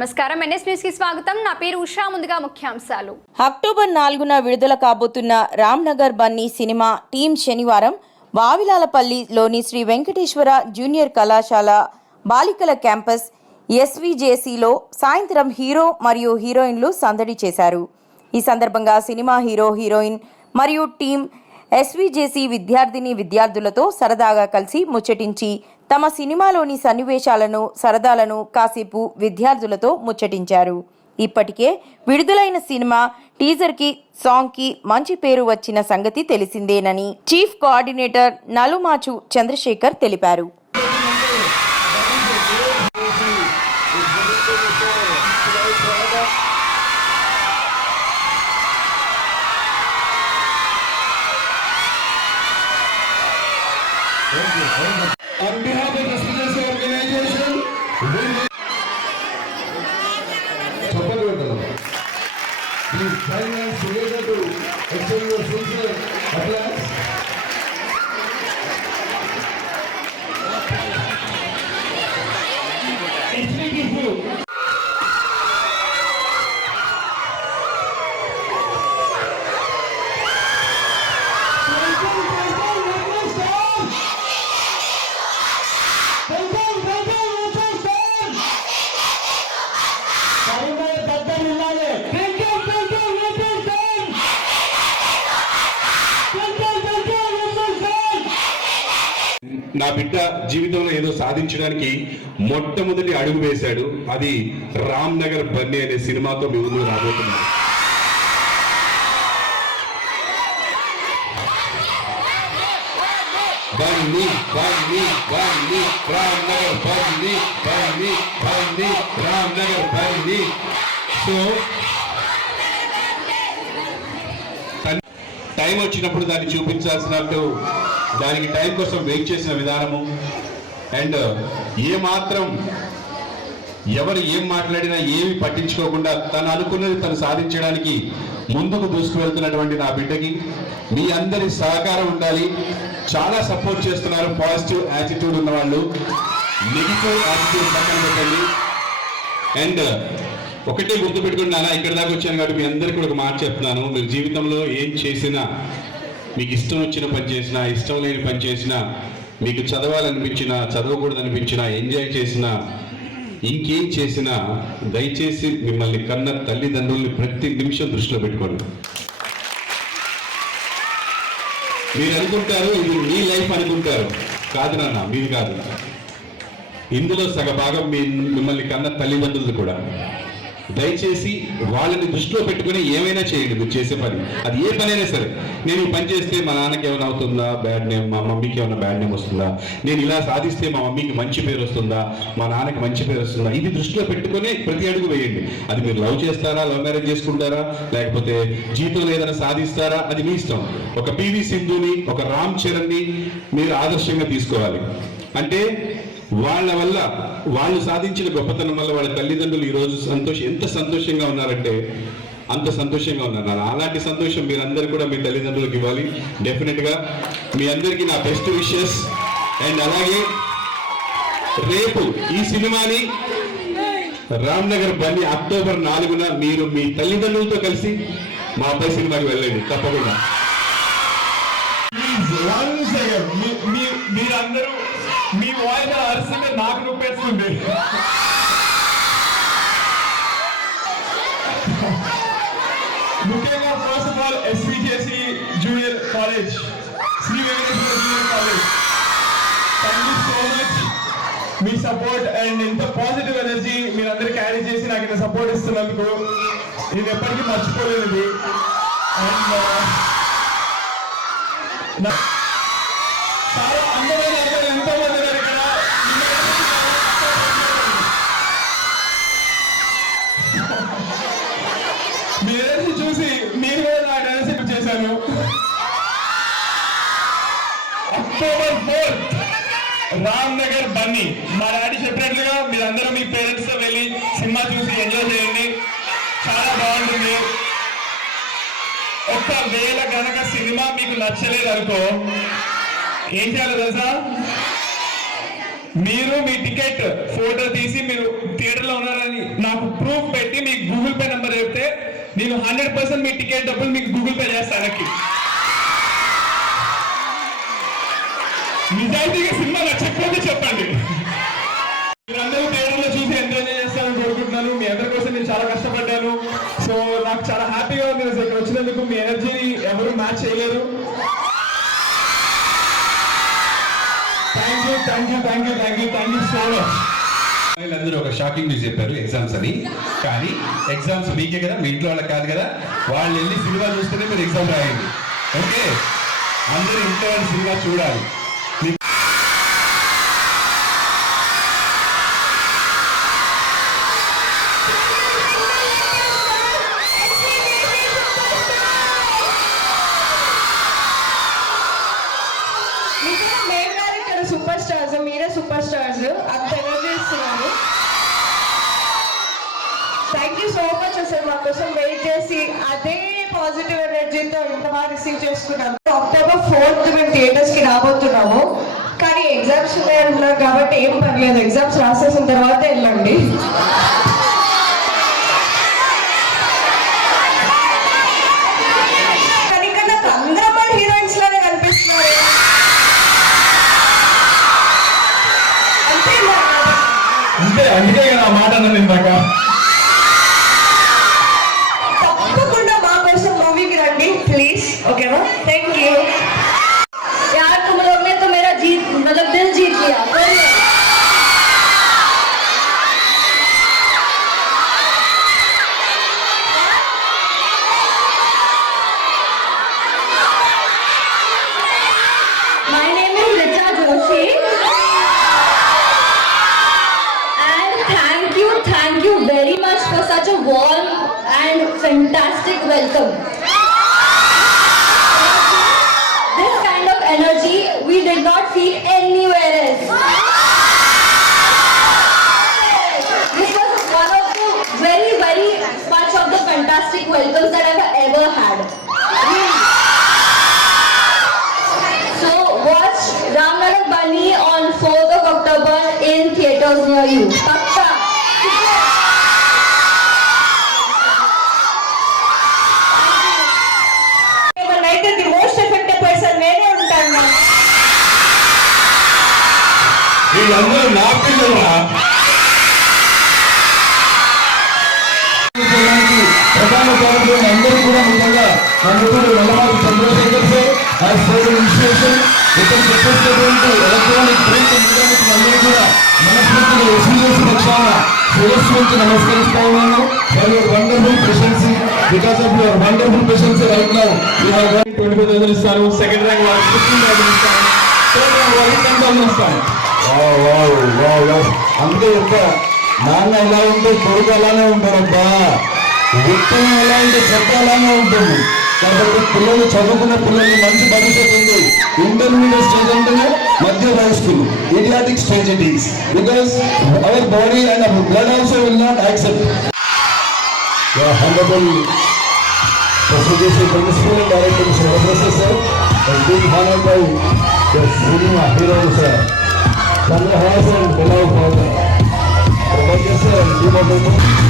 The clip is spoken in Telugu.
నమస్కారం. ఎన్ఎస్ న్యూస్కి స్వాగతం. నా పేరు ఉషా. ముందుగా ముఖ్యాంశాలు. అక్టోబర్ నాలుగున విడుదల కాబోతున్న రామ్నగర్ బన్నీ సినిమా టీం శనివారం వావిలాలపల్లిలోని శ్రీ వెంకటేశ్వర జూనియర్ కళాశాల బాలికల క్యాంపస్ ఎస్విజేసిలో సాయంత్రం హీరో మరియు హీరోయిన్లు సందడి చేశారు. ఈ సందర్భంగా సినిమా హీరో హీరోయిన్ మరియు టీం ఎస్విజేసి విద్యార్థిని విద్యార్థులతో సరదాగా కలిసి ముచ్చటించి తమ సినిమాలోని సన్నివేశాలను సరదాలను కాసేపు విద్యార్థులతో ముచ్చటించారు. ఇప్పటికే విడుదలైన సినిమా టీజర్కి సాంగ్కి మంచి పేరు వచ్చిన సంగతి తెలిసిందేనని చీఫ్ కోఆర్డినేటర్ నలుమాచు చంద్రశేఖర్ తెలిపారు. On behalf applause. బిడ్డ జీవితంలో ఏదో సాధించడానికి మొట్టమొదటి అడుగు వేశాడు. అది రామ్ నగర్ బన్నీ అనే సినిమాతో మీ ముందు రాబోతున్నాడు. బన్నీ బన్నీ బన్నీ రామ్ నగర్ బన్నీ బన్నీ బన్నీ రామ్ నగర్ బన్నీ. సో టైం వచ్చినప్పుడు దాన్ని చూపించాల్సినట్టు దానికి టైం కోసం వెయిట్ చేసిన విధానము. అండ్ ఏ మాత్రం ఎవరు ఏం మాట్లాడినా ఏమి పట్టించుకోకుండా తను అనుకున్నది తను సాధించడానికి ముందుకు దూసుకువెళ్తున్నటువంటి నా బిడ్డకి మీ అందరి సహకారం ఉండాలి. చాలా సపోర్ట్ చేస్తున్నారు. పాజిటివ్ యాటిట్యూడ్ ఉన్న వాళ్ళు నెగిటివ్ యాటిట్యూడ్ పక్కన పెట్టండి. అండ్ ఒకటే గుర్తు నాన్న ఇక్కడ దాకా వచ్చాను కాబట్టి మీ అందరికీ కూడా ఒక మాట చెప్తున్నాను. మీరు జీవితంలో ఏం చేసినా మీకు ఇష్టం వచ్చిన పని చేసినా ఇష్టం లేని పని చేసినా మీకు చదవాలనిపించినా చదవకూడదు అనిపించినా ఎంజాయ్ చేసినా ఇంకేం చేసినా దయచేసి మిమ్మల్ని కన్న తల్లిదండ్రుల్ని ప్రతి నిమిషం దృష్టిలో పెట్టుకోండి. మీరు అనుకుంటారు ఇది మీ లైఫ్ అనుకుంటారు. కాదు నాన్న మీది కాదు. ఇందులో సగ భాగం మీ మిమ్మల్ని కన్న తల్లిదండ్రులు కూడా. దయచేసి వాళ్ళని దృష్టిలో పెట్టుకుని ఏమైనా చేయండి మీరు చేసే పని. అది ఏ పనైనా సరే. నేను పని చేస్తే మా నాన్నకి ఏమైనా అవుతుందా? బ్యాడ్ నేమ్ మా మమ్మీకి ఏమైనా బ్యాడ్ నేమ్ వస్తుందా? నేను ఇలా సాధిస్తే మా మమ్మీకి మంచి పేరు వస్తుందా? మా నాన్నకి మంచి పేరు వస్తుందా? ఇది దృష్టిలో పెట్టుకుని ప్రతి అడుగు వేయండి. అది మీరు లవ్ చేస్తారా? లవ్ మ్యారేజ్ చేసుకుంటారా? లేకపోతే జీవితంలో ఏదైనా సాధిస్తారా? అది మీ ఇష్టం. ఒక పివి సింధుని ఒక రామ్ చరణ్ని మీరు ఆదర్శంగా తీసుకోవాలి. అంటే వాళ్ళ వల్ల వాళ్ళు సాధించిన గొప్పతనం వల్ల వాళ్ళ తల్లిదండ్రులు ఈ రోజు ఎంత సంతోషంగా ఉన్నారంటే అంత సంతోషంగా ఉన్నారు. అలాంటి సంతోషం మీరందరూ కూడా మీ తల్లిదండ్రులకు ఇవ్వాలి. డెఫినెట్గా మీ అందరికీ నా బెస్ట్ విషెస్ అండ్ అలాగే రేపు ఈ సినిమాని రామ్నగర్ బండి అక్టోబర్ నాలుగున మీరు మీ తల్లిదండ్రులతో కలిసి మా అబ్బాయి సినిమాకి వెళ్ళండి. తప్పకుండా. మీ- మీరందరూ మీ వాయిస్ అరుస్తుంటే నాకు నొప్పేస్తుంది. ముఖ్యంగా first of all SVJC junior college Sri Venkateswara junior college thank you so much me support and ఇంత పాజిటివ్ ఎనర్జీ మీరందరూ క్యారీ చేసి నాకు ఇంత సపోర్ట్ ఇస్తున్నందుకు నేను ఎప్పటికీ మర్చిపోలేదు అండ్ చాలా అందమైన అబ్బాయిలు ఎంతో మంది ఉన్నారు ఇక్కడ మీ ఎనర్జీ చూసి మీరు కూడా నా ఎనర్జీ చేశాను అక్టోబర్ ఫోర్త్ రామ్ నగర్ బన్నీ మా డాడీ చెప్పినట్లుగా మీరందరూ మీ పేరెంట్స్తో వెళ్ళి సినిమా చూసి ఎంజాయ్ చేయండి చాలా బాగుంటుంది. ఒకవేళ గనక సినిమా మీకు నచ్చలేదు అనుకో ఏం చేయాలి తెలుసా? మీరు మీ టికెట్ ఫోటో తీసి మీరు థియేటర్లో ఉన్నారని నాకు ప్రూఫ్ పెట్టి మీకు గూగుల్ పే నెంబర్ చెప్తే నేను హండ్రెడ్ పర్సెంట్ మీ టికెట్ డబ్బులు మీకు గూగుల్ పే చేస్తాను నిజాయితీగా సినిమా నచ్చకపోతే చెప్పండి. You thank you thank you thank you thank you so much వీళ్ళందరూ ఒక షాకింగ్ న్యూస్ చెప్పారు ఎగ్జామ్స్ అని. కానీ ఎగ్జామ్స్ మీకే కదా మీ ఇంట్లో వాళ్ళకి కాదు కదా వాళ్ళు వెళ్ళి సినిమా చూస్తేనే మీరు ఎగ్జామ్ రాయండి. ఓకే అందరూ ఇంట్లో వాళ్ళు సినిమా చూడాలి మీ- నిజంగా మేము కాదు ఇక్కడ సూపర్ స్టార్స్ మీరే సూపర్ స్టార్స్ అంత ఎనర్జీ ఇస్తున్నారు థ్యాంక్ యూ సో మచ్ అసలు మా కోసం వెయిట్ చేసి అదే పాజిటివ్ ఎనర్జీతో ఇంత బాగా రిసీవ్ చేసుకున్నాం. అక్టోబర్ ఫోర్త్ మేము థియేటర్స్కి రాబోతున్నాము. కానీ ఎగ్జామ్స్ ఉన్నాయంటున్నారు కాబట్టి ఏం పర్లేదు. ఎగ్జామ్స్ రాసేసిన తర్వాత వెళ్ళండి. Warm and fantastic welcome. This kind of energy we did not feel వీళ్ళందరూ నా పిల్లలురా ప్రధాన కార్యక్రమం అందరూ కూడా ముఖ్యంగా మన మిత్రుడు నల్లమారి చంద్రశేఖర్ సార్ ఆ సోషల్ ఇన్స్టిట్యూషన్ ఇక్కడ చెప్పేటటువంటి ఎలక్ట్రానిక్ ప్రింట్ మీడియానికి అందరూ కూడా మనస్ఫూర్తిగా ఎస్బీఎస్ పక్షాన శిరస్సు నుంచి నమస్కరిస్తా ఉన్నాను. Your wonderful presence because of your wonderful presence right now you have twenty five thousand ఇస్తాను సెకండ్ ర్యాంక్ వాళ్ళకి ఫిఫ్టీన్ థౌసండ్ ఇస్తాను థర్డ్ ర్యాంక్ వాళ్ళకి టెన్ థౌసండ్ ఇస్తాను. అందుకే చెప్తా నాన్న ఎలా ఉంటే కొడుకు అలానే ఉంటారబ్బా. విత్తనం ఎలా ఉంటే చెత్త అలానే ఉంటుంది. కాబట్టి పిల్లలు చదువుకున్న పిల్లలు మంచి భవిష్యత్తు ఉంది. ఇంటర్మీడియట్ స్టేజ్ అంటేనే మధ్య high school idiotic stage it is because our body and our blood also will not accept హండ్రబుల్ Presentation Principal and Director Mr. Professor sir, and being honored Can you hear him below brother? Remember yourself, you